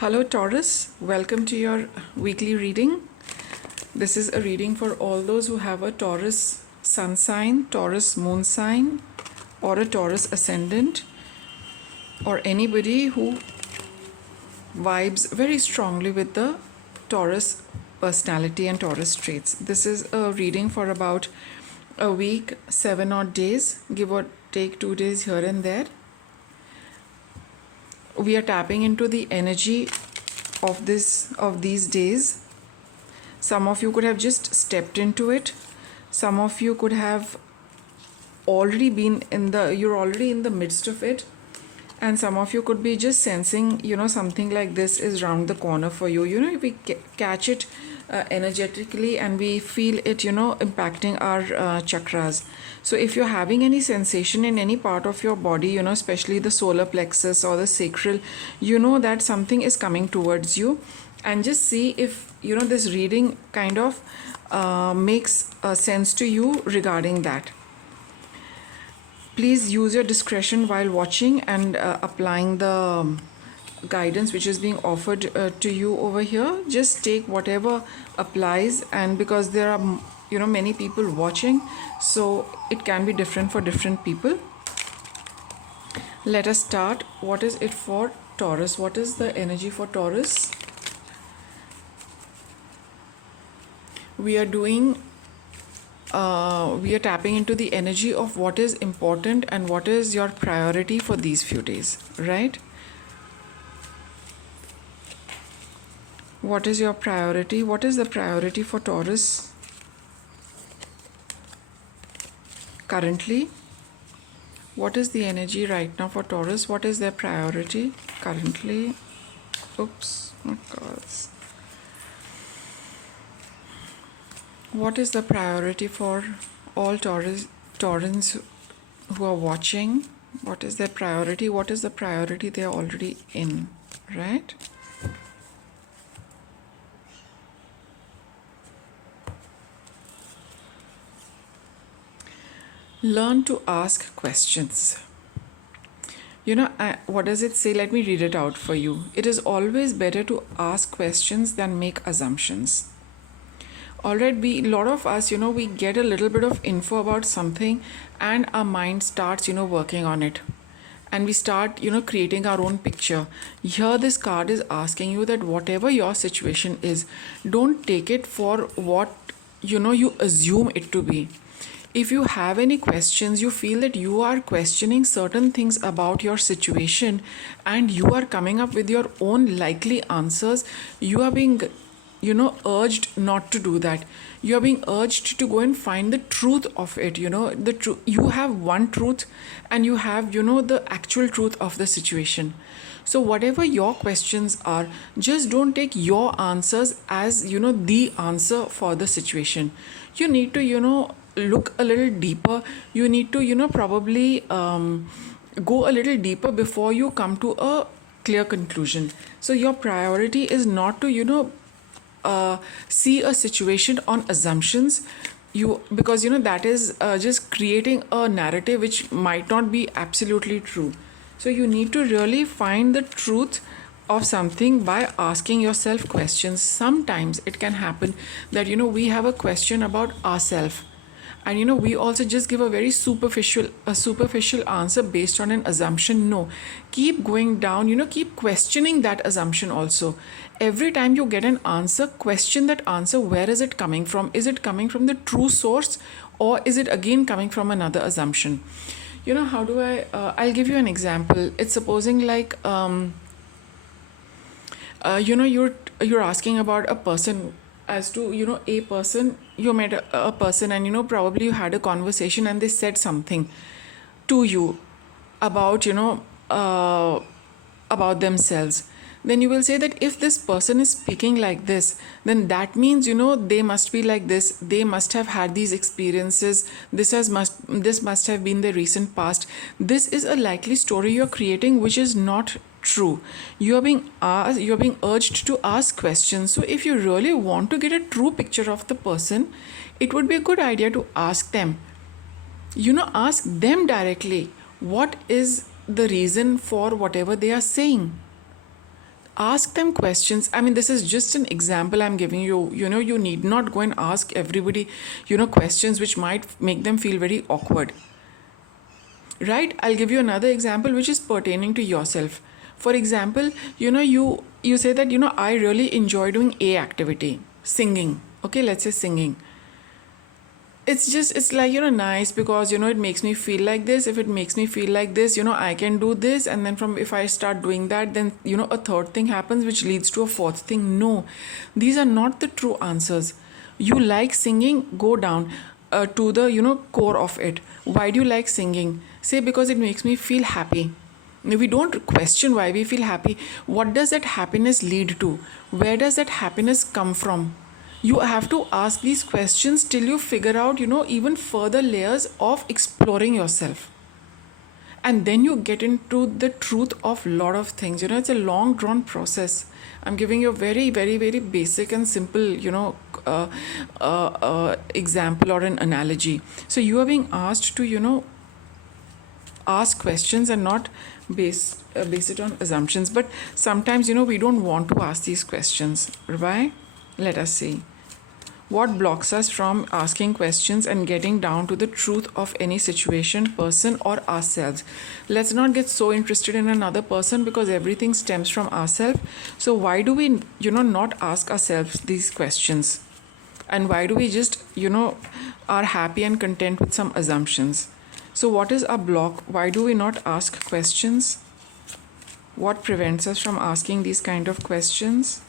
Hello Taurus, welcome to your weekly reading. This is a reading for all those who have a Taurus sun sign, Taurus moon sign, or a Taurus ascendant, or anybody who vibes very strongly with the Taurus personality and Taurus traits. This is a reading for about a week, 7 odd days, give or take 2 days here and there. We are tapping into the energy of these days. Some of you could have just stepped into it. Some of you could have already been you're already in the midst of it. And some of you could be just sensing, something like this is round the corner for you. We catch it energetically and we feel it, impacting our chakras. So if you're having any sensation in any part of your body, especially the solar plexus or the sacral, that something is coming towards you. And just see if, this reading kind of makes sense to you regarding that. Please use your discretion while watching and applying the guidance which is being offered to you over here. Just take whatever applies, and because there are many people watching, so it can be different for different people. Let us start. What is it for Taurus? What is the energy for Taurus? We are tapping into the energy of what is important and what is your priority for these few days, right? What is your priority? What is the priority for Taurus currently? What is the energy right now for Taurus? What is their priority currently? Oops, my God. What is the priority for all Taurans who are watching? What is their priority? What is the priority they are already in, right? Learn to ask questions. What does it say? Let me read it out for you. It is always better to ask questions than make assumptions. Alright, a lot of us, we get a little bit of info about something and our mind starts, working on it. And we start, creating our own picture. Here, this card is asking you that whatever your situation is, don't take it for what, you assume it to be. If you have any questions, you feel that you are questioning certain things about your situation and you are coming up with your own likely answers, you are being urged not to do that. You are being urged to go and find the truth of it. You have one truth and you have the actual truth of the situation. So whatever your questions are, just don't take your answers as the answer for the situation. You need to look a little deeper. You need to probably go a little deeper before you come to a clear conclusion. So your priority is not to see a situation on assumptions, because that is just creating a narrative which might not be absolutely true. So you need to really find the truth of something by asking yourself questions. Sometimes it can happen that we have a question about ourselves, and we also just give a very superficial answer based on an assumption. No, keep going down, keep questioning that assumption also. Every time you get an answer, question that answer. Where is it coming from? Is it coming from the true source, or is it again coming from another assumption? How do I'll give you an example. It's supposing like you're asking about a person, as to a person. You met a person and probably you had a conversation and they said something to you about about themselves. Then you will say that if this person is speaking like this, then that means they must be like this, they must have had these experiences, this must have been the recent past. This is a likely story you're creating which is not true. You're being urged to ask questions. So if you really want to get a true picture of the person, it would be a good idea to ask them. Ask them directly, what is the reason for whatever they are saying? Ask them questions. I mean, this is just an example I'm giving you. You need not go and ask everybody, questions which might make them feel very awkward. Right? I'll give you another example which is pertaining to yourself. For example, you say that, I really enjoy doing A activity, singing. Okay, let's say singing. It's like, nice because, it makes me feel like this. If it makes me feel like this, I can do this. And then if I start doing that, then, a third thing happens which leads to a fourth thing. No, these are not the true answers. You like singing, go down to the, core of it. Why do you like singing? Say, because it makes me feel happy. We don't question why we feel happy. What does that happiness lead to? Where does that happiness come from? You have to ask these questions till you figure out, even further layers of exploring yourself. And then you get into the truth of a lot of things. It's a long drawn process. I'm giving you a very, very, very basic and simple, example or an analogy. So you are being asked to, ask questions and not base it on assumptions. But sometimes, we don't want to ask these questions. Why? Let us see. What blocks us from asking questions and getting down to the truth of any situation, person, or ourselves? Let's not get so interested in another person because everything stems from ourselves. So why do we, not ask ourselves these questions? And why do we just, are happy and content with some assumptions? So what is our block? Why do we not ask questions? What prevents us from asking these kind of questions?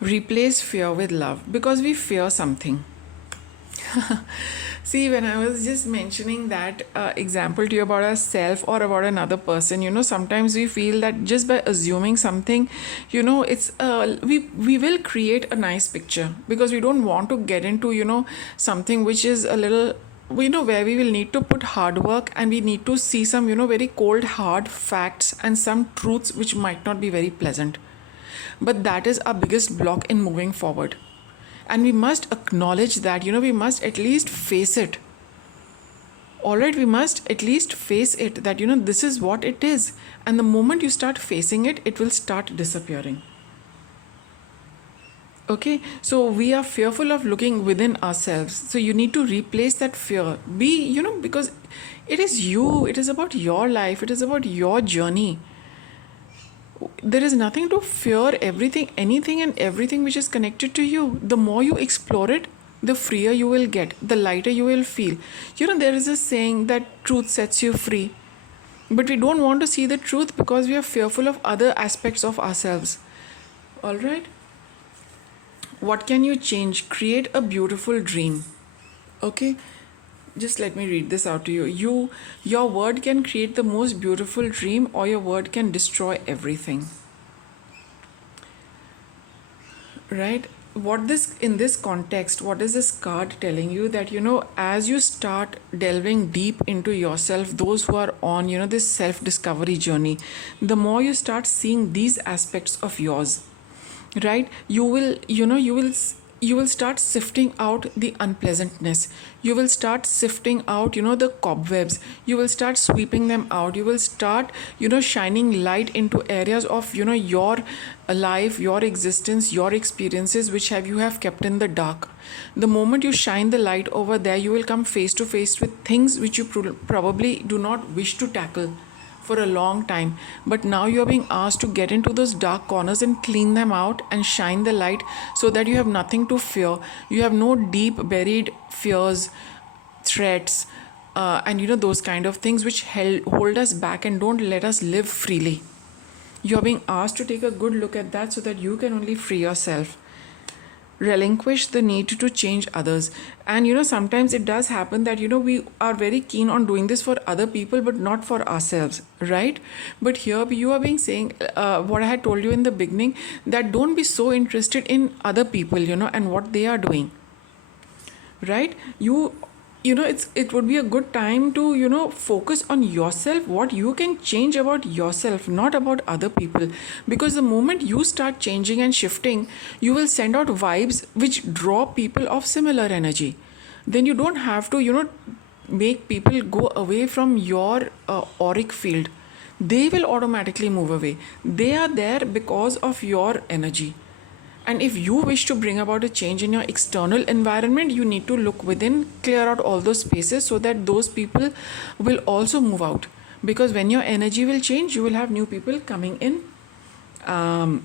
Replace fear with love, because we fear something. See, when I was just mentioning that example to you about ourselves or about another person, sometimes we feel that just by assuming something, it's we will create a nice picture because we don't want to get into, something which is a little, where we will need to put hard work and we need to see some, very cold, hard facts and some truths which might not be very pleasant. But that is our biggest block in moving forward. And we must acknowledge that, we must at least face it. Alright, we must at least face it that, this is what it is. And the moment you start facing it, it will start disappearing. Okay, so we are fearful of looking within ourselves. So you need to replace that fear. Because it is you, it is about your life, it is about your journey. There is nothing to fear. Anything and everything which is connected to you. The more you explore it, the freer you will get, the lighter you will feel. There is a saying that truth sets you free. But we don't want to see the truth because we are fearful of other aspects of ourselves. Alright? What can you change? Create a beautiful dream. Okay? Just let me read this out to you. Your word can create the most beautiful dream, or your word can destroy everything. Right? In this context, what is this card telling you? That, as you start delving deep into yourself, those who are on, this self-discovery journey, the more you start seeing these aspects of yours, right? You will start sifting out the unpleasantness. You will start sifting out, the cobwebs. You will start sweeping them out. You will start, shining light into areas of, your life, your existence, your experiences, which you have kept in the dark. The moment you shine the light over there, you will come face to face with things which you probably do not wish to tackle for a long time, but now you are being asked to get into those dark corners and clean them out and shine the light so that you have nothing to fear. You have no deep buried fears, threats, and those kind of things which hold us back and don't let us live freely. You are being asked to take a good look at that so that you can only free yourself. Relinquish the need to change others. And sometimes it does happen that we are very keen on doing this for other people but not for ourselves, right? But here you are being saying what I had told you in the beginning, that don't be so interested in other people and what they are doing, right? You it would be a good time to focus on yourself, what you can change about yourself, not about other people. Because the moment you start changing and shifting, you will send out vibes which draw people of similar energy. Then you don't have to make people go away from your auric field. They will automatically move away. They are there because of your energy. And if you wish to bring about a change in your external environment, you need to look within, clear out all those spaces so that those people will also move out. Because when your energy will change, you will have new people coming in, um,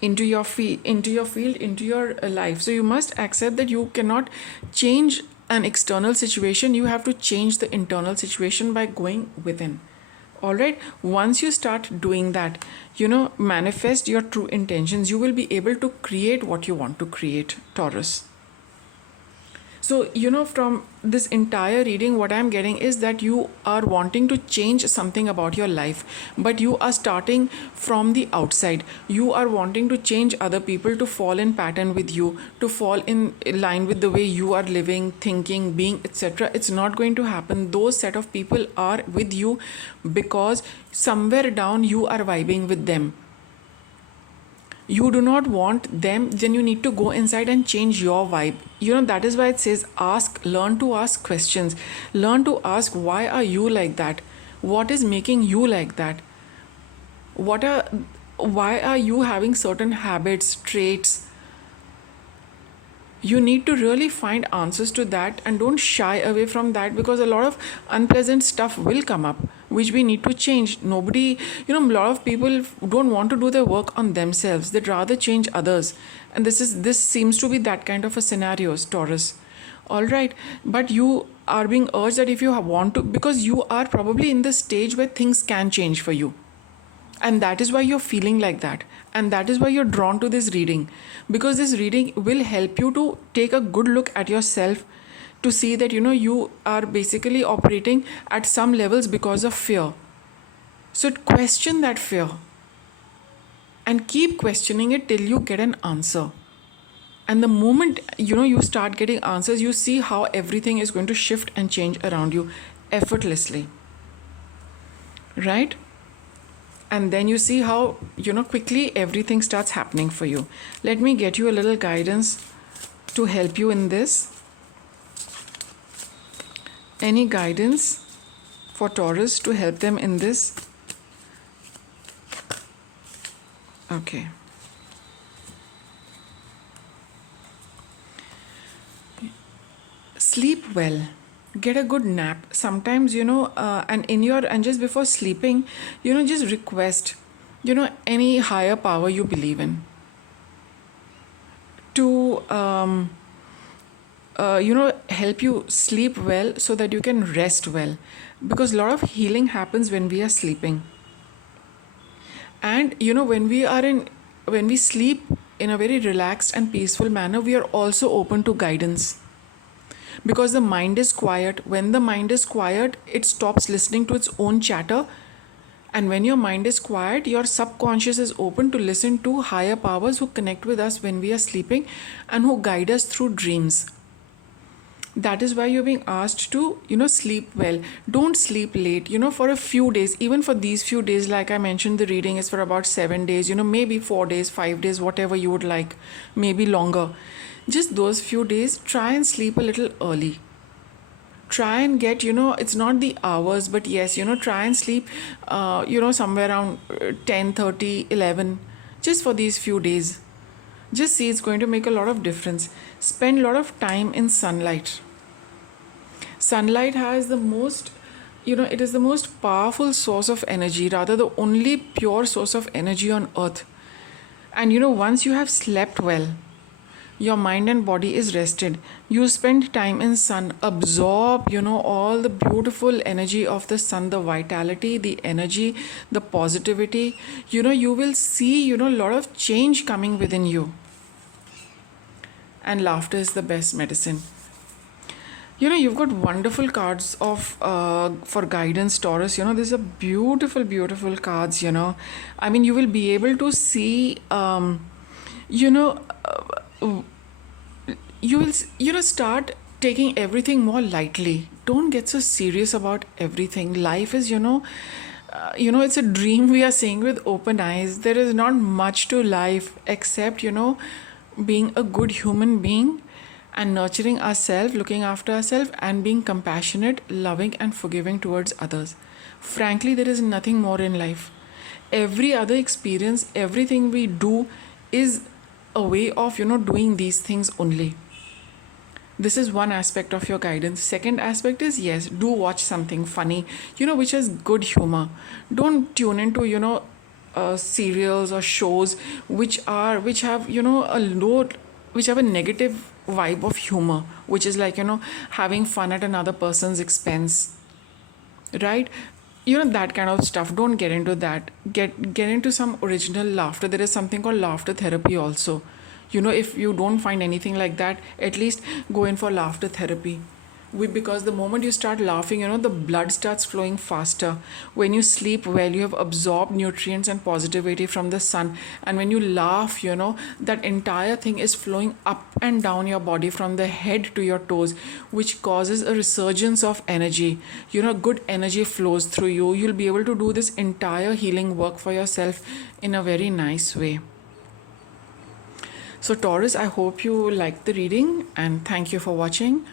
into your field, into your life. So you must accept that you cannot change an external situation. You have to change the internal situation by going within. All right, once you start doing that, manifest your true intentions, you will be able to create what you want to create, Taurus. So, from this entire reading, what I'm getting is that you are wanting to change something about your life, but you are starting from the outside. You are wanting to change other people to fall in pattern with you, to fall in line with the way you are living, thinking, being, etc. It's not going to happen. Those set of people are with you because somewhere down you are vibing with them. You do not want them, then you need to go inside and change your vibe. That is why it says learn to ask questions. Learn to ask, why are you like that? What is making you like that? Why are you having certain habits, traits? You need to really find answers to that and don't shy away from that, because a lot of unpleasant stuff will come up which we need to change. Nobody, a lot of people don't want to do their work on themselves. They'd rather change others. And this seems to be that kind of a scenario, Taurus. All right. But you are being urged that if you want to, because you are probably in the stage where things can change for you. And that is why you're feeling like that. And that is why you're drawn to this reading. Because this reading will help you to take a good look at yourself, to see that you are basically operating at some levels because of fear. So question that fear and keep questioning it till you get an answer. And the moment you start getting answers, you see how everything is going to shift and change around you effortlessly, right? And then you see how quickly everything starts happening for you. Let me get you a little guidance to help you in this. Any guidance for Taurus to help them in this? Okay. Sleep well. Get a good nap. Sometimes, and just before sleeping, just request, any higher power you believe in to, help you sleep well so that you can rest well. Because a lot of healing happens when we are sleeping. And, when we sleep in a very relaxed and peaceful manner, we are also open to guidance. Because the mind is quiet. When the mind is quiet, it stops listening to its own chatter. And when your mind is quiet, your subconscious is open to listen to higher powers who connect with us when we are sleeping and who guide us through dreams. That is why you're being asked to, sleep well. Don't sleep late, for a few days. Even for these few days, like I mentioned, the reading is for about 7 days, maybe 4 days, 5 days, whatever you would like, maybe longer. Just those few days, try and sleep a little early. Try and get, it's not the hours, but yes, try and sleep, somewhere around 10:30, 11, just for these few days. Just see, it's going to make a lot of difference. Spend a lot of time in sunlight. Sunlight has the most, it is the most powerful source of energy, rather the only pure source of energy on earth. And once you have slept well, your mind and body is rested, you spend time in sun, absorb all the beautiful energy of the sun, the vitality, the energy, the positivity. You will see a lot of change coming within you. And laughter is the best medicine. You've got wonderful cards of for guidance, Taurus. These are beautiful, beautiful cards. I mean, you will be able to see you will start taking everything more lightly. Don't get so serious about everything. Life is, it's a dream we are seeing with open eyes. There is not much to life except, being a good human being and nurturing ourselves, looking after ourselves, and being compassionate, loving, and forgiving towards others. Frankly, there is nothing more in life. Every other experience, everything we do is a way of, doing these things only. This is one aspect of your guidance. Second aspect is, yes, do watch something funny, which has good humor. Don't tune into, serials or shows which have, a low, which have a negative vibe of humor, which is like, having fun at another person's expense, right? That kind of stuff. Don't get into that. Get into some original laughter. There is something called laughter therapy also. If you don't find anything like that, at least go in for laughter therapy. Because the moment you start laughing, the blood starts flowing faster. When you sleep well, you have absorbed nutrients and positivity from the sun, and when you laugh, that entire thing is flowing up and down your body from the head to your toes, which causes a resurgence of energy. Good energy flows through you. You'll be able to do this entire healing work for yourself in a very nice way. So Taurus, I hope you liked the reading, and thank you for watching.